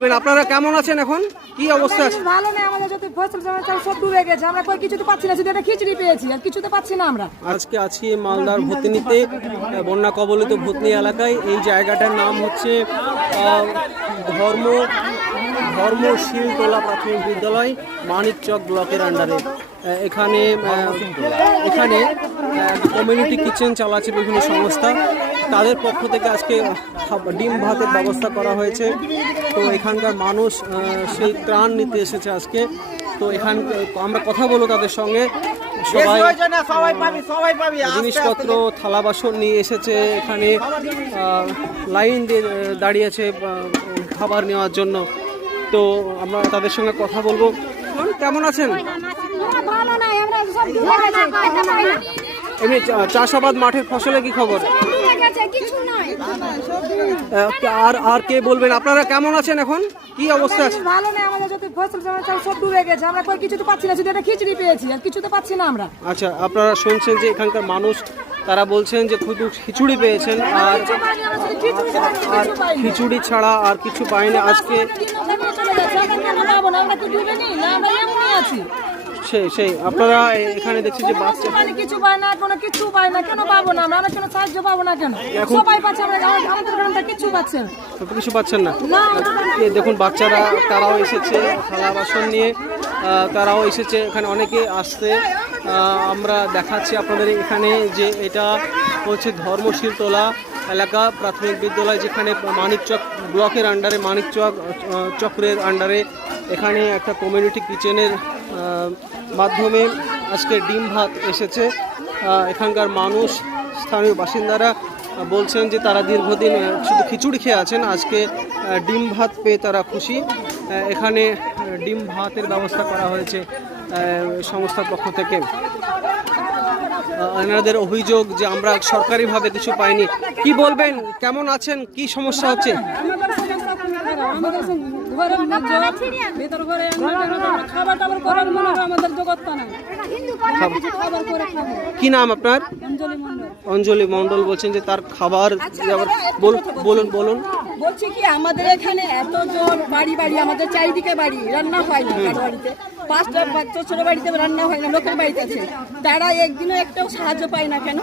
আপনারা কেমন আছেন এখন? কি অবস্থা? আছে ভালো নেই আমাদের যদি ফসল জমা চাল সব ডুবে গেছে। আমরা কই কিছুতে পাচ্ছি না যদি একটা খিচড়ি পেয়েছি আর কিছুতে পাচ্ছি না আমরা। আজকে আছি মালদার ভূতনিতে বন্যা কবলিত ভূতনি এলাকায়। এই জায়গাটার নাম হচ্ছে আহ, ধর্ম ধর্ম শিলতলা প্রাথমিক বিদ্যালয় মানিকচক ব্লকের আন্ডারে এখানে এখানে কমিউনিটি কিচেন চালাচ্ছে বিভিন্ন সংস্থা। তাদের পক্ষ থেকে আজকে ডিম ভাতের ব্যবস্থা করা হয়েছে। তো এখানকার মানুষ সেই ত্রাণ নিতে এসেছে আজকে। তো এখান আমরা কথা বলব তাদের সঙ্গে। সবাই সবাই পাবি জিনিসপত্র থালা বাসন নিয়ে এসেছে এখানে। লাইন দিয়ে দাঁড়িয়েছে খাবার নেওয়ার জন্য। তো আমরা তাদের সঙ্গে কথা বলব। বোন, কেমন আছেন? এমনি চাষাবাদ মাঠের ফসলে কি খবর? কিছু আর আর কে বলবেন? আপনারা কেমন আছেন এখন? কি অবস্থা? আছে ভালো নেই আমাদের যদি ফসল সব ডুবে গেছে। আমরা কই কিছুতে পাচ্ছি না শুধু একটা খিচড়ি পেয়েছি আর কিছুতে পাচ্ছি না আমরা। আচ্ছা আপনারা শুনছেন যে এখানকার মানুষ তারা বলছেন যে শুধু খিচুড়ি পেয়েছেন আর কিছু খিচুড়ি ছাড়া আর কিছু পাইনি। খিচুড়ি ছাড়া আর কিছু পাইনি। আজকে সেই সেই আপনারা এখানে দেখছি যে বাচ্চা মানে কিছু পাই না কোনো কিছু পাই না কেন পাবো না? আমরা আমরা সাহায্য পাবো না কেন? সবাই পাচ্ছে আমরা আমাদের- আমাদের গ্রামটা কিছু পাচ্ছে কিছু পাচ্ছেন না? দেখুন বাচ্চারা তারাও এসেছে থালা বাসন নিয়ে তারাও এসেছে এখানে অনেকে আসতে আমরা দেখাচ্ছি আপনাদের এখানে যে এটা হচ্ছে ধর্মশীলতলা এলাকা প্রাথমিক বিদ্যালয় যেখানে মানিকচক ব্লকের আন্ডারে মানিকচক চক চক্রের আন্ডারে এখানে একটা কমিউনিটি কিচেনের মাধ্যমে আজকে ডিম ভাত এসেছে। এখানকার মানুষ, স্থানীয় বাসিন্দারা বলছেন যে তারা দীর্ঘদিন শুধু খিচুড়ি খেয়ে আছেন আজকে ডিম ভাত পেয়ে তারা খুশি। এখানে ডিম ভাতের ব্যবস্থা করা হয়েছে সংস্থার পক্ষ থেকে। এনাদের অভিযোগ যে আমরা সরকারিভাবে কিছু পাইনি। কি বলবেন? কেমন আছেন? কি সমস্যা হচ্ছে? কি নাম আপনার? অঞ্জলি মন্ডল মণ্ডল বলছেন যে তার খাবার আবার বলুন বলুন বলছি কি আমাদের এখানে এতজন বাড়ি বাড়ি আমাদের চারিদিকে বাড়ি রান্না হয় না বাড়িতে। পাঁচটা বাচ্চা ছোট বাড়িতে রান্না হয় না লোকের বাড়িতে আছে। তারা একদিনও একটাও সাহায্য পায় না কেন?